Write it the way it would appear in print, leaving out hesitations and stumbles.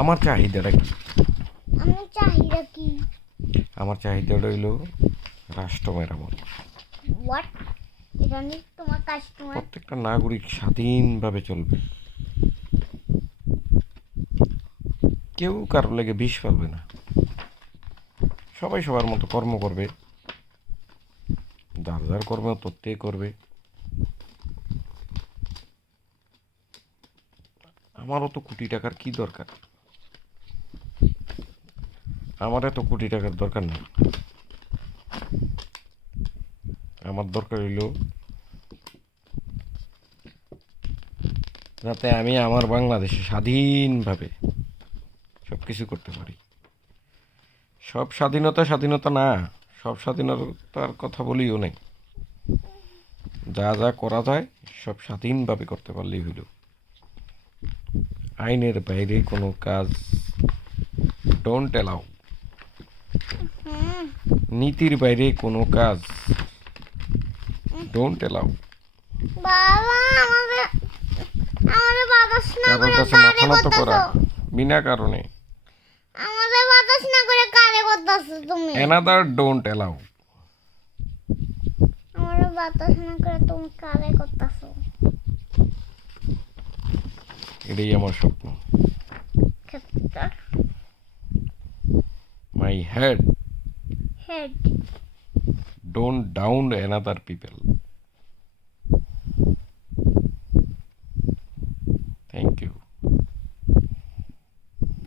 আমার চাহিদাটা কি? আমার চাহিদা কি? আমার চাহিদাটা হইলো রাষ্ট্র মেরামত। হোয়াট? এটা নিয়ে তোমার কাস্টমার? প্রত্যেকটা নাগরিক স্বাধীনভাবে চলবে, কেউ কারোর লেগে বিষ ফেলবে না, সবাই সবার মতো কর্ম করবে, যার যার কর্ম তত্ত্বে করবে। আমারও তো কোটি টাকার কি দরকার? আমার এত কোটি টাকার দরকার নেই। আমার দরকার হইল যাতে আমি আমার বাংলাদেশে স্বাধীনভাবে সব কিছু করতে পারি। সব স্বাধীনতা স্বাধীনতা না, সব স্বাধীনতার কথা বলিও নাই, যা যা করা যায় সব স্বাধীনভাবে করতে পারলেই হইল। আইনের বাইরে কোনো কাজ ডোন্ট অ্যালাউ। নীতির বাইরে কোনো কাজ ডোন্ট অ্যালাউ। বাবা আমাদের বাতাস না কারোর করে কাছে কারে মাথা নত করা করতেছো? বিনা কারণে আমাদের বাতাস না করে কারে করতেছো তুমি? Another don't allow. আমাদের বাতাস না করে তুমি কারে করতেছো? এটাই আমার স্বপ্ন। My head head don't down another people.